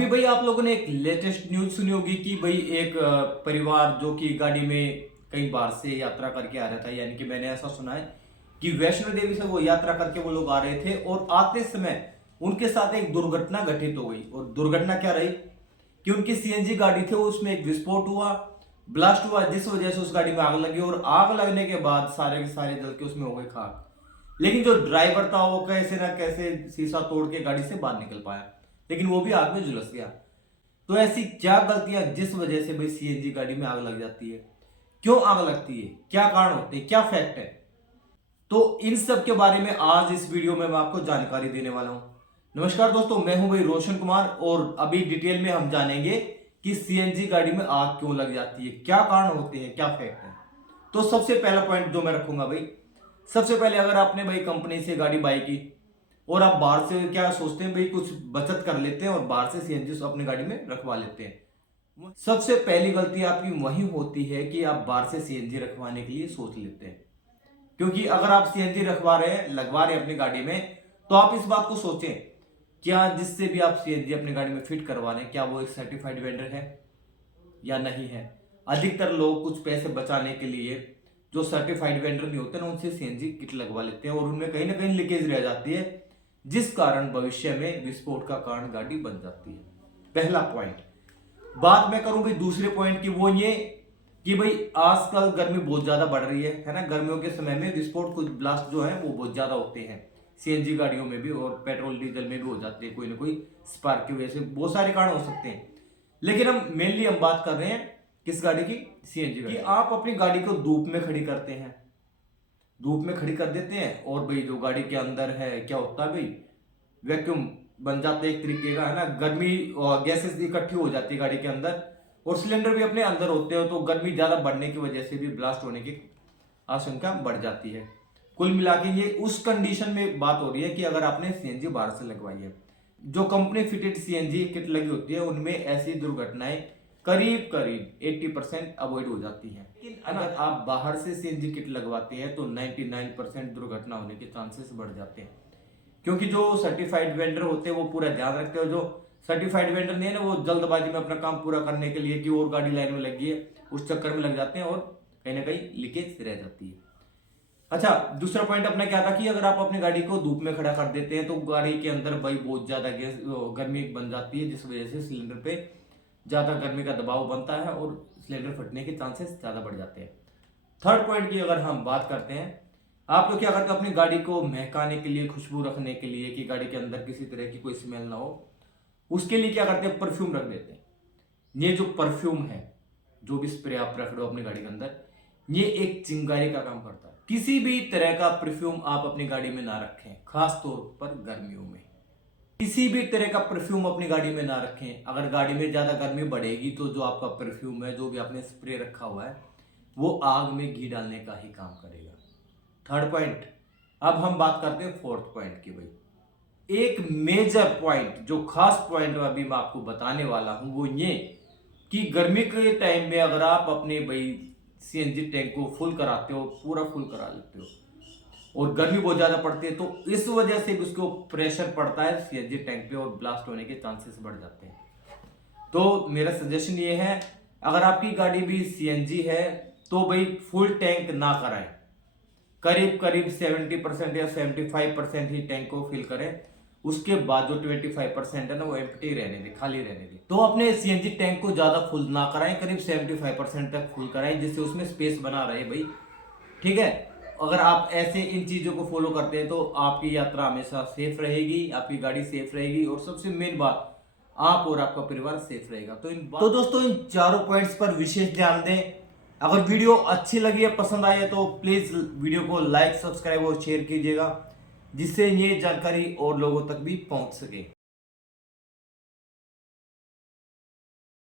अभी भाई आप लोगों ने एक लेटेस्ट न्यूज सुनी होगी कि भाई एक परिवार जो कि गाड़ी में कई बार से यात्रा करके आ रहा था, यानी कि मैंने ऐसा सुना है कि वैष्णो देवी से वो यात्रा करके वो लोग आ रहे थे और आते समय उनके साथ एक दुर्घटना घटित हो गई। और दुर्घटना क्या रही कि उनकी सीएनजी गाड़ी थी, उसमें एक विस्फोट हुआ, ब्लास्ट हुआ, जिस वजह से उस गाड़ी में आग लगी और आग लगने के बाद सारे के सारे जल के उसमें हो गए खाक। लेकिन जो ड्राइवर था वो कैसे ना कैसे शीशा तोड़ के गाड़ी से बाहर निकल पाया, लेकिन वो भी आग में झुलस गया। तो ऐसी क्या गलतियां जिस वजह से भाई सीएनजी गाड़ी में आग लग जाती है, क्यों आग लगती है, क्या कारण होते हैं, क्या फैक्ट है, तो इन सब के बारे में आज इस वीडियो में मैं आपको जानकारी देने वाला हूं। नमस्कार दोस्तों, मैं हूं भाई रोशन कुमार और अभी डिटेल में हम जानेंगे कि सीएनजी गाड़ी में आग क्यों लग जाती है, क्या कारण होते हैं, क्या फैक्ट है। तो सबसे पहला पॉइंट जो मैं रखूंगा भाई, सबसे पहले अगर आपने भाई कंपनी से गाड़ी बाई की और आप बाहर से क्या सोचते हैं भाई कुछ बचत कर लेते हैं और बाहर से सीएनजी अपनी गाड़ी में रखवा लेते हैं। सबसे पहली गलती आपकी वही होती है कि आप बाहर से सीएनजी रखवाने के लिए सोच लेते हैं। क्योंकि अगर आप सीएनजी रखवा रहे हैं, लगवा रहे हैं अपनी गाड़ी में, तो आप इस बात को सोचें, क्या जिससे भी आप सीएनजी अपनी गाड़ी में फिट करवा रहे हैं क्या वो एक सर्टिफाइड वेंडर है या नहीं है। अधिकतर लोग कुछ पैसे बचाने के लिए जो सर्टिफाइड वेंडर नहीं होते ना, उनसे सीएनजी किट लगवा लेते हैं और उनमें कहीं ना कहीं लीकेज रह जाती है, जिस कारण भविष्य में विस्फोट का कारण गाड़ी बन जाती है। पहला पॉइंट। बात मैं करूं भाई दूसरे पॉइंट की, वो ये कि भाई आजकल गर्मी बहुत ज्यादा बढ़ रही है ना। गर्मियों के समय में विस्फोट, कुछ ब्लास्ट जो है वो बहुत ज्यादा होते हैं सीएनजी गाड़ियों में भी और पेट्रोल डीजल में भी हो जाते हैं, कोई ना कोई स्पार्क की वजह से, बहुत सारे कारण हो सकते हैं। लेकिन हम बात कर रहे हैं किस गाड़ी की, सीएनजी की। आप अपनी गाड़ी को धूप में खड़ी करते हैं, धूप में खड़ी कर देते हैं और भाई जो गाड़ी के अंदर है क्या होता है भाई, वैक्यूम बन जाता है एक तरीके का, है ना। गर्मी और गैसेस इकट्ठी हो जाती है गाड़ी के अंदर और सिलेंडर भी अपने अंदर होते हैं, तो गर्मी ज्यादा बढ़ने की वजह से भी ब्लास्ट होने की आशंका बढ़ जाती है। कुल मिला के ये उस कंडीशन में बात हो रही है कि अगर आपने सीएनजी बाहर से लगवाई है। जो कंपनी फिटेड सीएनजी किट लगी होती है उनमें ऐसी दुर्घटनाएं करीब करीब 80% अवॉइड हो जाती हैं। लेकिन अगर आप बाहर से सीएनजी किट लगवाते हैं तो 99% दुर्घटना होने के चांसेस बढ़ जाते हैं। क्योंकि जो सर्टिफाइड वेंडर होते हैं वो पूरा ध्यान रखते हैं, जो सर्टिफाइड वेंडर नहीं है ना, वो जल्दबाजी में अपना काम पूरा करने के लिए कि और गाड़ी लाइन में लगी है उस चक्कर में लग जाते हैं और कहीं ना कहीं लीकेज रह जाती है। अच्छा, दूसरा पॉइंट अपना क्या था कि अगर आप अपनी गाड़ी को धूप में खड़ा कर देते हैं तो गाड़ी के अंदर भाई बहुत ज्यादा गैस गर्मी बन जाती है, जिस वजह से सिलेंडर पे ज्यादा गर्मी का दबाव बनता है और सिलेंडर फटने के चांसेस ज्यादा बढ़ जाते हैं। थर्ड पॉइंट की अगर हम बात करते हैं, आप लोग क्या करते हैं अपनी गाड़ी को महकाने के लिए, खुशबू रखने के लिए कि गाड़ी के अंदर किसी तरह की कोई स्मेल ना हो, उसके लिए क्या करते हैं, परफ्यूम रख देते हैं। ये जो परफ्यूम है, जो भी स्प्रे आप रख रहे हो अपनी गाड़ी के अंदर, ये एक चिंगारी का काम करता है। किसी भी तरह का परफ्यूम आप अपनी गाड़ी में ना रखें, खास तौर पर गर्मियों में किसी भी तरह का परफ्यूम अपनी गाड़ी में ना रखें। अगर गाड़ी में ज्यादा गर्मी बढ़ेगी तो जो आपका परफ्यूम है, जो भी आपने स्प्रे रखा हुआ है, वो आग में घी डालने का ही काम करेगा। Third point. अब हम बात करते हैं फोर्थ पॉइंट की भाई। एक मेजर पॉइंट, जो खास पॉइंट अभी मैं आपको बताने वाला हूं, वो ये कि गर्मी के टाइम में अगर आप अपने भाई सीएनजी टैंक को फुल कराते हो, पूरा फुल करा लेते हो और गर्मी बहुत ज्यादा पड़ती है, तो इस वजह से भी उसको प्रेशर पड़ता है सीएनजी टैंक पे और ब्लास्ट होने के चांसेस बढ़ जाते हैं। तो मेरा सजेशन ये है, अगर आपकी गाड़ी भी सीएनजी है तो भाई फुल टैंक ना कराएं, करीब करीब 70% या 75% ही टैंक को फिल करें। उसके बाद जो 25% है ना, वो एम्प्टी रहने दे, खाली रहने दे। तो अपने सीएनजी टैंक को ज्यादा फुल ना कराएं, करीब 75% तक फुल कराएं, जिससे उसमें स्पेस बना रहे भाई, ठीक है। अगर आप ऐसे इन चीजों को फॉलो करते हैं तो आपकी यात्रा हमेशा सेफ रहेगी, आपकी गाड़ी सेफ रहेगी और सबसे मेन बात, आप और आपका परिवार सेफ रहेगा। तो दोस्तों इन चारों पॉइंट्स पर विशेष ध्यान दें। अगर वीडियो अच्छी लगी है, पसंद आई है, तो प्लीज वीडियो को लाइक, सब्सक्राइब और शेयर कीजिएगा, जिससे ये जानकारी और लोगों तक भी पहुंच सके।